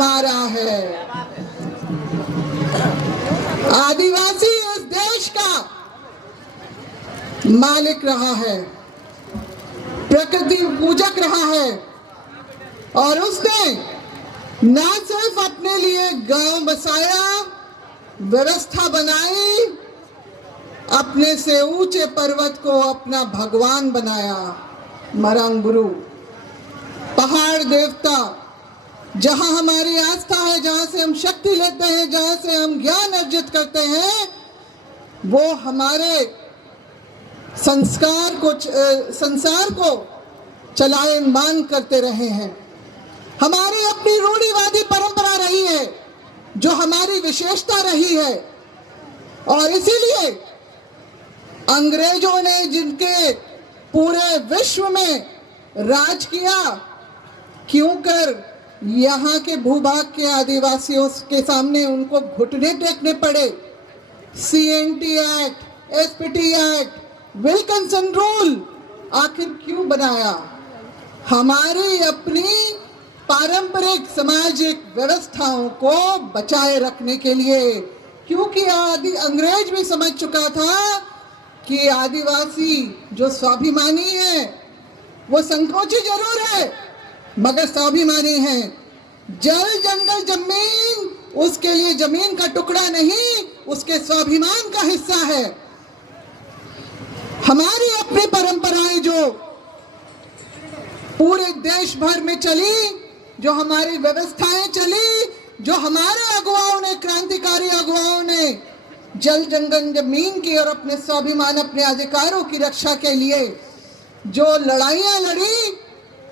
हमारा है। आदिवासी इस देश का मालिक रहा है, प्रकृति पूजक रहा है और उसने न सिर्फ अपने लिए गांव बसाया, व्यवस्था बनाई, अपने से ऊंचे पर्वत को अपना भगवान बनाया। मरांग गुरु, पहाड़ देवता, जहां हमारी आस्था है, जहां से हम शक्ति लेते हैं, जहां से हम ज्ञान अर्जित करते हैं, वो हमारे संसार को चलायमान करते रहे हैं। हमारी अपनी रूढ़िवादी परंपरा रही है जो हमारी विशेषता रही है और इसीलिए अंग्रेजों ने जिनके पूरे विश्व में राज किया, क्यों कर यहाँ के भूभाग के आदिवासियों के सामने उनको घुटने टेकने पड़े। CNT act, SPT act, Wilkinson rule आखिर क्यों बनाया? हमारी अपनी पारंपरिक सामाजिक व्यवस्थाओं को बचाए रखने के लिए, क्योंकि अंग्रेज भी समझ चुका था कि आदिवासी जो स्वाभिमानी है वो संकोची जरूर है मगर स्वाभिमानी है। जल जंगल जमीन उसके लिए जमीन का टुकड़ा नहीं, उसके स्वाभिमान का हिस्सा है। हमारी अपनी परंपराएं जो पूरे देश भर में चली, जो हमारी व्यवस्थाएं चली, जो हमारे अगुवाओं ने, क्रांतिकारी अगुवाओं ने जल जंगल जमीन की और अपने स्वाभिमान, अपने अधिकारों की रक्षा के लिए जो लड़ाइयां लड़ी,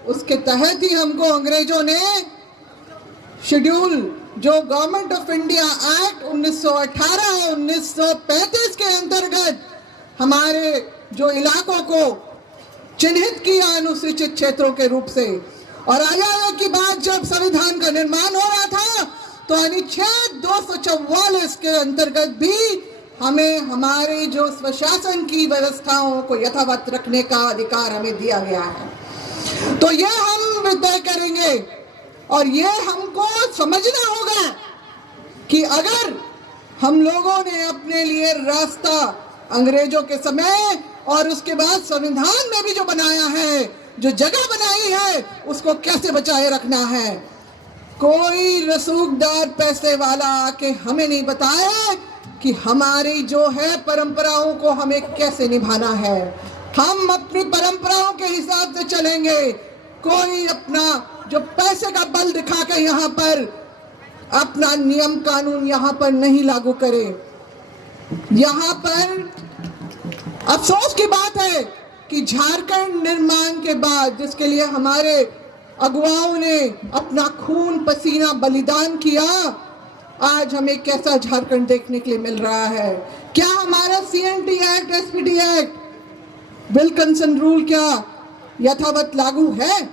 उसके तहत ही हमको अंग्रेजों ने शेड्यूल जो गवर्नमेंट ऑफ इंडिया एक्ट 1918 और 1935 के अंतर्गत हमारे जो इलाकों को चिन्हित किया अनुसूचित क्षेत्रों के रूप से। और आजादी की बात जब संविधान का निर्माण हो रहा था तो अनुच्छेद 244 के अंतर्गत भी हमें हमारे जो स्वशासन की व्यवस्थाओं को यथावत रखने का अधिकार हमें दिया गया है। तो ये हम तय करेंगे और ये हमको समझना होगा कि अगर हम लोगों ने अपने लिए रास्ता अंग्रेजों के समय और उसके बाद संविधान में भी जो बनाया है, जो जगह बनाई है, उसको कैसे बचाए रखना है। कोई रसूखदार पैसे वाला आके हमें नहीं बताए कि हमारी जो है परंपराओं को हमें कैसे निभाना है। हम अपनी परंपराओं के हिसाब से चलेंगे। कोई अपना जो पैसे का बल दिखा के यहाँ पर अपना नियम कानून यहाँ पर नहीं लागू करे। यहाँ पर अफसोस की बात है कि झारखंड निर्माण के बाद, जिसके लिए हमारे अगुवाओं ने अपना खून पसीना बलिदान किया, आज हमें कैसा झारखंड देखने के लिए मिल रहा है। क्या हमारा CNT act, SPT act, Wilkinson rule क्या यथावत लागू है?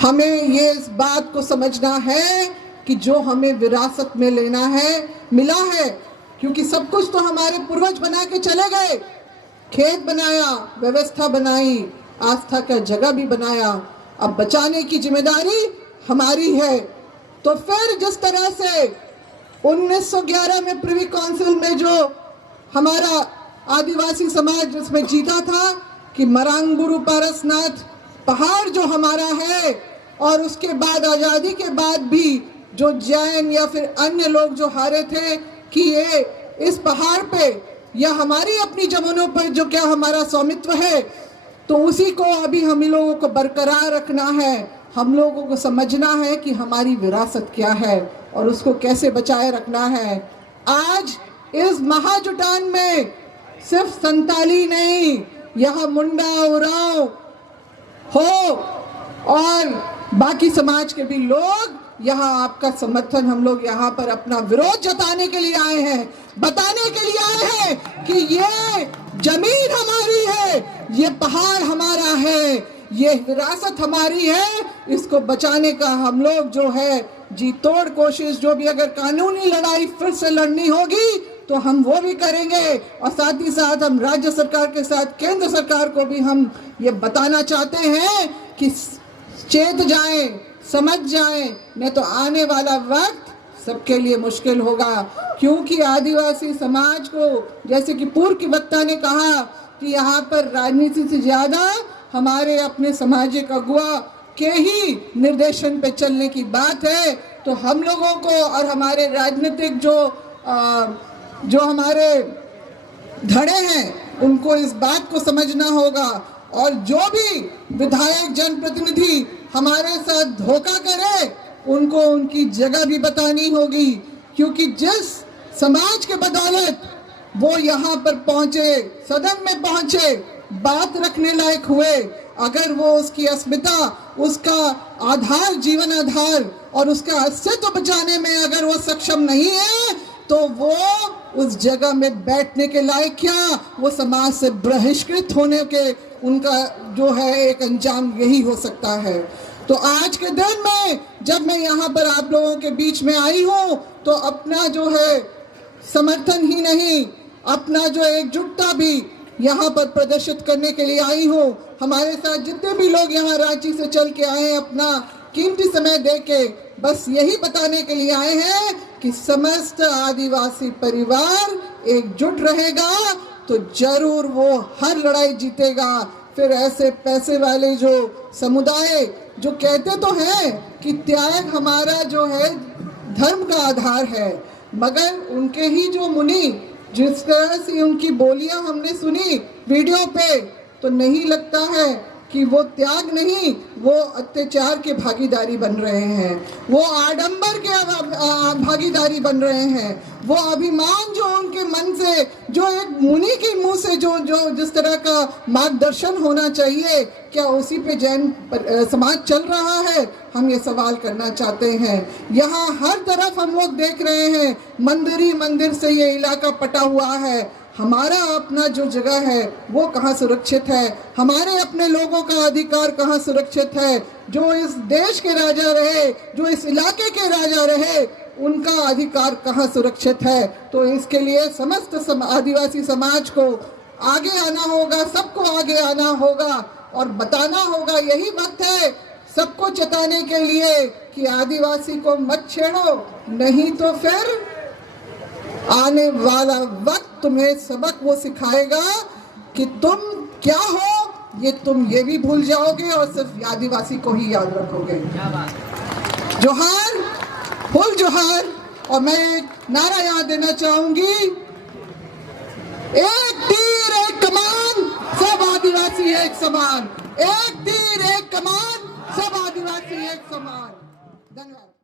हमें ये इस बात को समझना है कि जो हमें विरासत में लेना है, मिला है, क्योंकि सब कुछ तो हमारे पूर्वज बना के चले गए। खेत बनाया, व्यवस्था बनाई, आस्था का जगह भी बनाया। अब बचाने की जिम्मेदारी हमारी है। तो फिर जिस तरह से 1911 में प्रिवी काउंसिल में जो हमारा आदिवासी समाज जिसमें जीता था कि मरांग गुरु पारसनाथ पहाड़ जो हमारा है, और उसके बाद आजादी के बाद भी जो जैन या फिर अन्य लोग जो हारे थे कि ये इस पहाड़ पे या हमारी अपनी जमीनों पर जो क्या हमारा स्वामित्व है, तो उसी को अभी हम लोगों को बरकरार रखना है। हम लोगों को समझना है कि हमारी विरासत क्या है और उसको कैसे बचाए रखना है। आज इस महाजुटान में सिर्फ संताली नहीं, यहाँ मुंडा उरांव हो और बाकी समाज के भी लोग यहाँ आपका समर्थन, हम लोग यहाँ पर अपना विरोध जताने के लिए आए हैं, बताने के लिए आए हैं कि ये जमीन हमारी है, ये पहाड़ हमारा है, ये विरासत हमारी है। इसको बचाने का हम लोग जो है जी तोड़ कोशिश, जो भी अगर कानूनी लड़ाई फिर से लड़नी होगी तो हम वो भी करेंगे। और साथ ही साथ हम राज्य सरकार के साथ केंद्र सरकार को भी हम ये बताना चाहते हैं कि चेत जाएं, समझ जाएं, नहीं तो आने वाला वक्त सबके लिए मुश्किल होगा। क्योंकि आदिवासी समाज को, जैसे कि पूर्व की वक्ता ने कहा कि यहाँ पर राजनीति से ज्यादा हमारे अपने सामाजिक अगुवा के ही निर्देशन पे चलने की बात है। तो हम लोगों को और हमारे राजनीतिक जो हमारे धड़े हैं उनको इस बात को समझना होगा, और जो भी विधायक जनप्रतिनिधि हमारे साथ धोखा करे उनको उनकी जगह भी बतानी होगी। क्योंकि जिस समाज के बदौलत वो यहाँ पर पहुंचे, सदन में पहुंचे, बात रखने लायक हुए, अगर वो उसकी अस्मिता, उसका आधार, जीवन आधार और उसका अस्तित्व बचाने में अगर वो सक्षम नहीं है तो वो उस जगह में बैठने के लायक क्या, वो समाज से बहिष्कृत होने के उनका जो है एक अंजाम यही हो सकता है। तो आज के दिन में जब मैं यहाँ पर आप लोगों के बीच में आई हूँ तो अपना जो है समर्थन ही नहीं, अपना जो एकजुटता भी यहाँ पर प्रदर्शित करने के लिए आई हूँ। हमारे साथ जितने भी लोग यहाँ रांची से चल के आए हैं, अपना कीमती समय दे के बस यही बताने के लिए आए हैं कि समस्त आदिवासी परिवार एकजुट रहेगा तो जरूर वो हर लड़ाई जीतेगा। फिर ऐसे पैसे वाले जो समुदाय जो कहते तो हैं कि त्याग हमारा जो है धर्म का आधार है, मगर उनके ही जो मुनि, जिस तरह से उनकी बोलियां हमने सुनी वीडियो पे, तो नहीं लगता है कि वो त्याग नहीं, वो अत्याचार के भागीदारी बन रहे हैं, वो आडंबर के भागीदारी बन रहे हैं, वो अभिमान जो उनके मन से, जो एक मुनि के मुंह से जो जिस तरह का मार्गदर्शन होना चाहिए, क्या उसी पे जैन समाज चल रहा है? हम ये सवाल करना चाहते हैं। यहाँ हर तरफ हम लोग देख रहे हैं मंदिर ही मंदिर से ये इलाका पटा हुआ है। हमारा अपना जो जगह है वो कहाँ सुरक्षित है? हमारे अपने लोगों का अधिकार कहाँ सुरक्षित है? जो इस देश के राजा रहे, जो इस इलाके के राजा रहे, उनका अधिकार कहाँ सुरक्षित है? तो इसके लिए समस्त आदिवासी समाज को आगे आना होगा, सबको आगे आना होगा और बताना होगा। यही वक्त है सबको चेताने के लिए कि आदिवासी को मत छेड़ो, नहीं तो फिर आने वाला वक्त तुम्हें सबक वो सिखाएगा कि तुम क्या हो, ये तुम ये भी भूल जाओगे और सिर्फ आदिवासी को ही याद रखोगे। जोहार, फुल जोहार। और मैं एक नारा याद देना चाहूंगी, एक तीर एक कमान, सब आदिवासी एक समान। एक तीर एक कमान, सब आदिवासी एक समान। धन्यवाद।